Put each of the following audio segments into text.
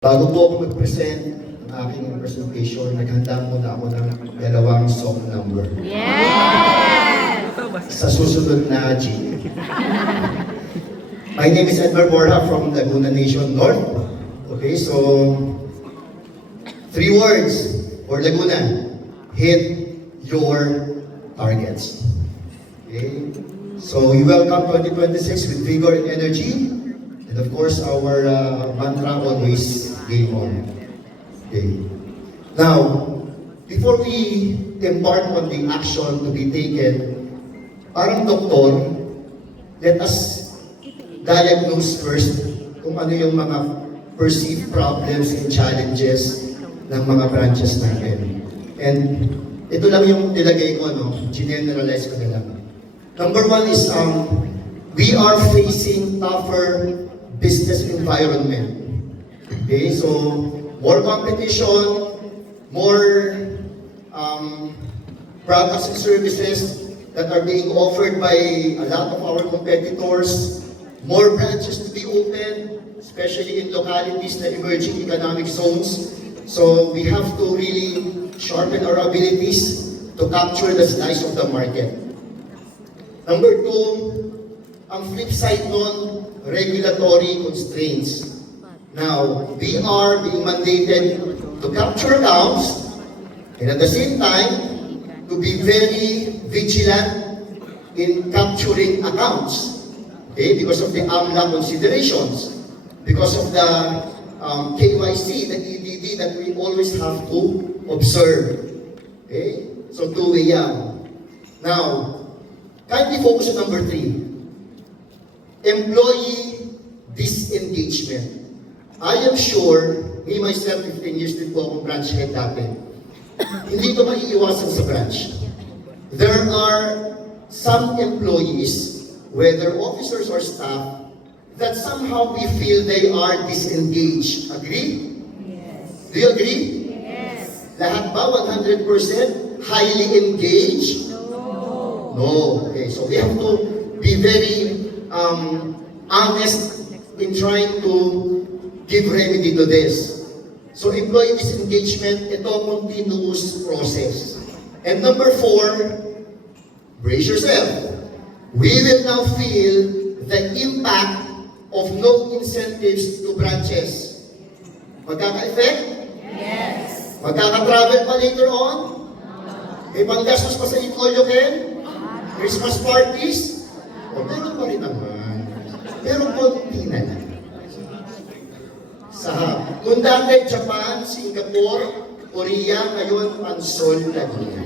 Bago po ako mag-present ng aking presentation, naghanda muna ako ng dalawang song number. Yes! Sa susunod na G. My name is Edward Borja from Laguna Nation North. Okay, so 3 words for Laguna. Hit your targets. Okay, so we welcome 2026 with vigor and energy. And of course, our mantra always game on. Okay. Now, before we embark on the action to be taken, parang doktor, let us diagnose first kung ano yung mga perceived problems and challenges ng mga branches natin. And ito lang yung nilagay ko, no? Generalize ko na lang. Number 1 is, we are facing tougher business environment. Okay, so more competition, more products and services that are being offered by a lot of our competitors, more branches to be open, especially in localities na emerging economic zones. So we have to really sharpen our abilities to capture the slice of the market. Number 2, ang flip side nun, regulatory constraints. Now, we are being mandated to capture accounts and at the same time, to be very vigilant in capturing accounts. Okay, because of the AMLA considerations, because of the KYC, the EDD that we always have to observe. Okay, so two-way yan. Now, kindly focus on number 3. Employee disengagement. I am sure, me myself, 15 years din po akong branch head dati. Hindi ko maiiwasan sa branch. There are some employees, whether officers or staff, that somehow we feel they are disengaged. Agree? Yes. Do you agree? Yes. Lahat ba 100% highly engaged? No. No. Okay, so we have to be very honest in trying to give remedy to this. So employee disengagement, ito continuous process. And number 4, brace yourself. We will now feel the impact of no incentives to branches. Magkaka-effect? Yes. Magkaka-travel pa later on? May panggastos pa sa Itolyo, Ken? Christmas parties? O, meron pa rin naman. Pero konti na lang. Kung dati Japan, Singapore, Korea, ngayon Pansol Laguna.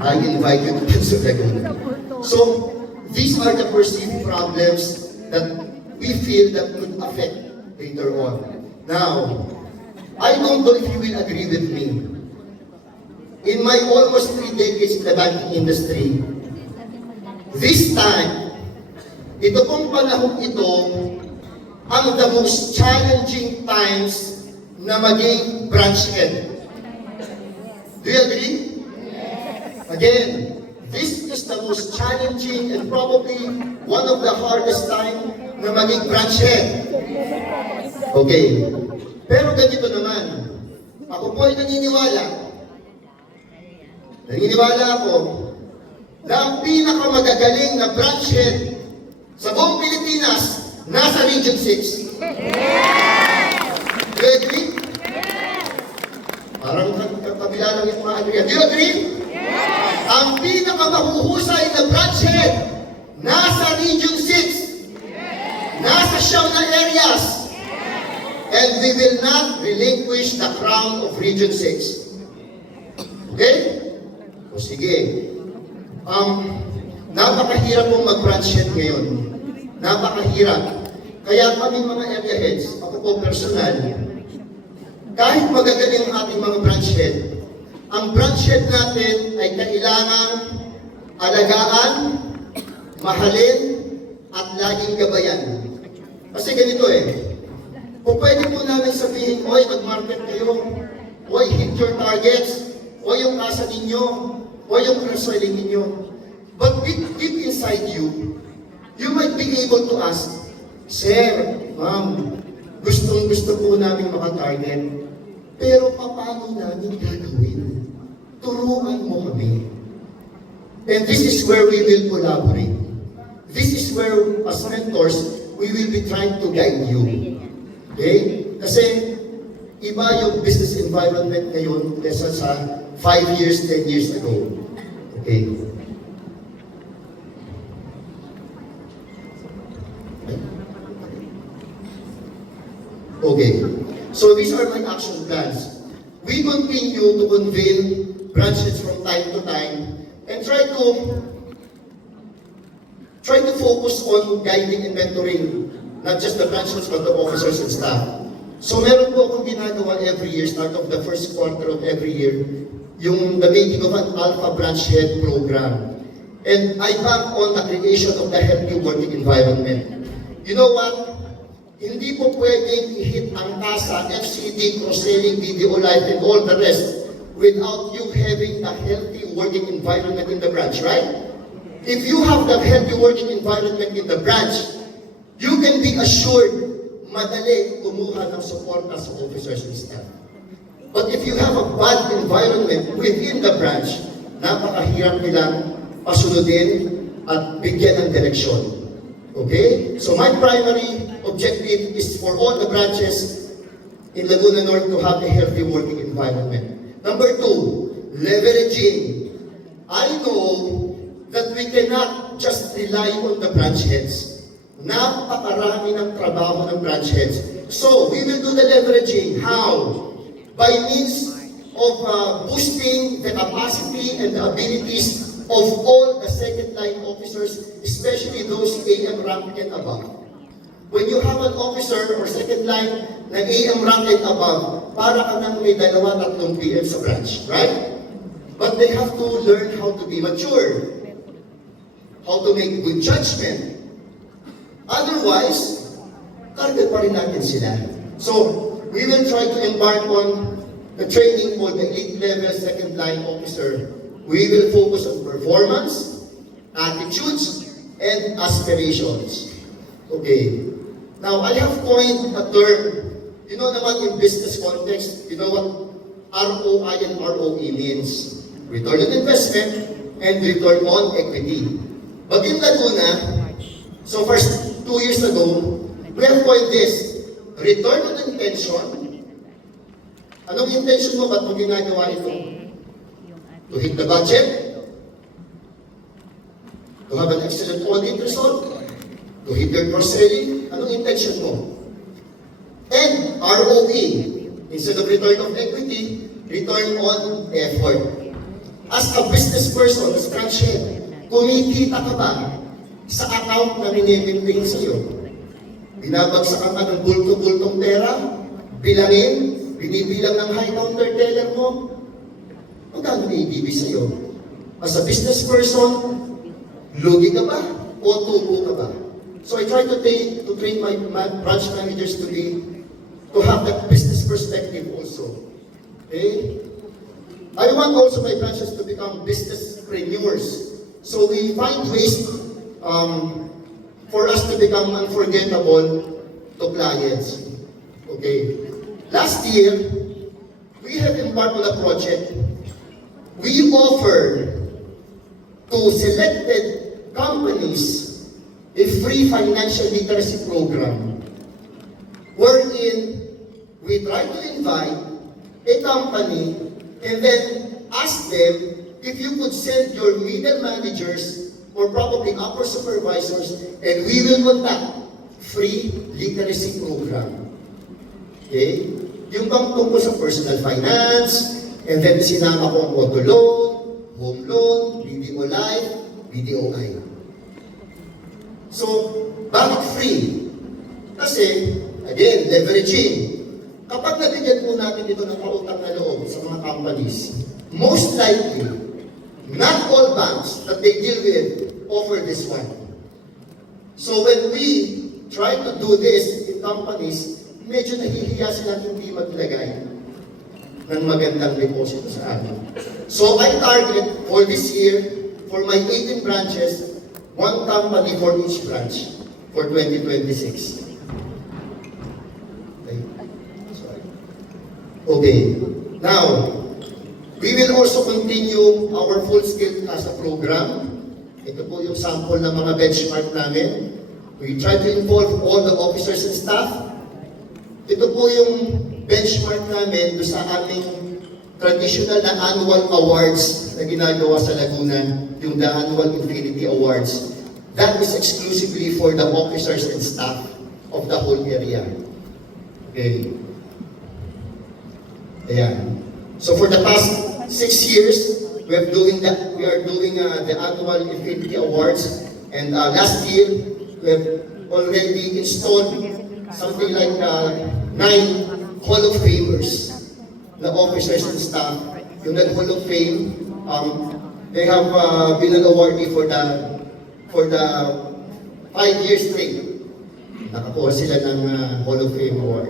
I invite you to Pansol Laguna. So, these are the perceived problems that we feel that could affect later on. Now, I don't know if you will agree with me. In my almost 3 decades in the banking industry, this time, ito pong panahon ito, ang the most challenging times na maging branch head. Do you agree? Again, this is the most challenging and probably one of the hardest time na maging branch head. Okay. Pero ganito naman, ako po ay naniniwala ako na ang pinakamagagaling na branch head sa buong Pilipinas nasa Region 6. Yes! Do you agree? Yes! Parang kabila lang yung mga agree. Do you agree? Yes! Ang pinakamahuhusay na branch head nasa Region 6. Yes! Nasa siyam na areas. Yes! And we will not relinquish the crown of Region 6. Okay? O sige. Napakahirap pong mag-branch head ngayon. Napakahirap. Kaya kami mga area heads, ako po personal, kahit magagaling ang ating mga branch head, ang branch head natin ay kailangang alagaan, mahalin, at laging gabayan. Kasi ganito kung pwede po namin sabihin, oy, mag-market kayo, oy, hit your targets, oy, yung kasa ninyo, oy, yung cross-selling ninyo. But deep inside you, you might be able to ask, Sir, Ma'am, Gustong-gusto po namin makatarget. Pero paano namin gagawin? Turuan mo kami. And this is where we will collaborate. This is where, as mentors, we will be trying to guide you. Okay? Kasi, iba yung business environment ngayon kesa sa 5 years, 10 years ago. Okay? Okay. So these are my action plans. We continue to convene branches from time to time and try to focus on guiding and mentoring not just the branches but the officers and staff. So meron po akong ginagawa every year, start of the first quarter of every year, yung the making of an Alpha Branch Head program. And I bank on the creation of the healthy working environment. You know what? Hindi po pwedeng i-hit ang TASA, FCD, cross-selling, video life, and all the rest without you having a healthy working environment in the branch, right? If you have the healthy working environment in the branch, you can be assured madali kumuha ng suporta sa officers and staff. But if you have a bad environment within the branch, napakahirap nilang pasunodin at bigyan ng direksyon. Okay? So my primary objective is for all the branches in Laguna North to have a healthy working environment. Number 2, leveraging. I know that we cannot just rely on the branch heads. Napakarami ng trabaho ng branch heads. So, we will do the leveraging. How? By means of boosting the capacity and the abilities of all the second line officers, especially those AM rank and above. When you have an officer or second line na AM rank and above, para ka nang may 2-3 PM sa branch, right? But they have to learn how to be mature, how to make good judgment. Otherwise, target pa rin natin sila. So, we will try to embark on the training for the elite level second line officer. We will focus on performance, attitudes, and aspirations. Okay. Now, I have coined a term. You know naman in business context, you know what ROI and ROE means. Return on investment and return on equity. But in Laguna, so first 2 years ago, we have coined this, return on intention. Anong intention mo? Ba't mo ginagawa ito? To hit the budget? To have an excellent audit result? To hit your cross-selling? Anong intention mo? And ROE, instead of return of equity, return on effort. As a business person, as branch head, kumikita ka ba sa account na minimaintain sa'yo? Binabagsakan ka ng bulto-bultong pera? Bilangin? Binibilang ng high counter teller mo? Magkano ibibig sa'yo? As a business person, lugi ka ba? O tubo ka ba? So I try to train my branch managers to have that business perspective also. Okay? I want also my branches to become businesspreneurs. So we find ways for us to become unforgettable to clients. Okay. Last year, we have embarked on a project. We offered to selected companies a free financial literacy program wherein we try to invite a company and then ask them if you could send your middle managers or probably upper supervisors and we will conduct free literacy program. Okay? Yung bang tungkol sa personal finance, and then sinama ko ang auto loan, home loan, BDO Life, BDOI. So, bakit free? Kasi, again, leveraging. Kapag nabigyan po natin ito ng pautang na loob sa mga companies, most likely, not all banks that they deal with offer this one. So when we try to do this in companies, medyo nahihiya silang hindi maglagay ng magandang deposito sa atin. So I target for this year, for my 18 branches, 1 company for each branch for 2026. Okay. Now, we will also continue our full-scale CASA program. Ito po yung sample ng mga benchmark namin. We try to involve all the officers and staff. Ito po yung benchmark namin doon sa aming traditional na annual awards na ginagawa sa Laguna, yung the Annual Infinity Awards. That is exclusively for the officers and staff of the whole area. Okay. Ayan. So for the past 6 years, we are doing the annual Infinity Awards, and last year we have already installed something like 9 Hall of Famers na officers and staff. Yung Hall of Fame, they have been an awardee for the 5 years straight. Nakakuha sila ng Hall of Fame award.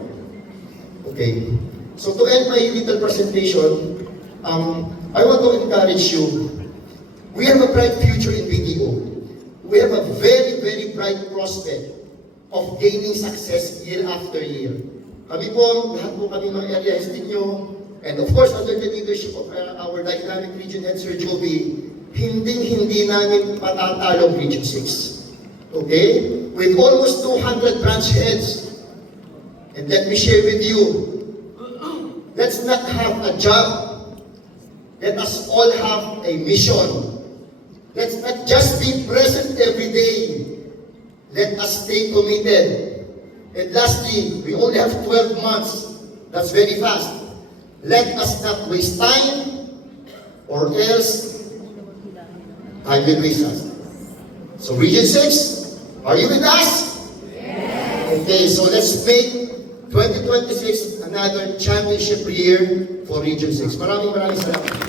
Okay. So to end my little presentation, I want to encourage you. We have a bright future in BDO. We have a very, very bright prospect of gaining success year after year. Kami po, lahat po kami ng area heads ninyo, and of course, under the leadership of our dynamic region head, Sir Joby, hindi namin patatalo Region 6. Okay? With almost 200 branch heads. And let me share with you, let's not have a job. Let us all have a mission. Let's not just be present every day. Let us stay committed. And lastly, we only have 12 months. That's very fast. Let us not waste time, or else time will waste us. So Region 6, are you with us? Yes. Okay, so let's make 2026 another championship year for Region 6. Maraming salamat.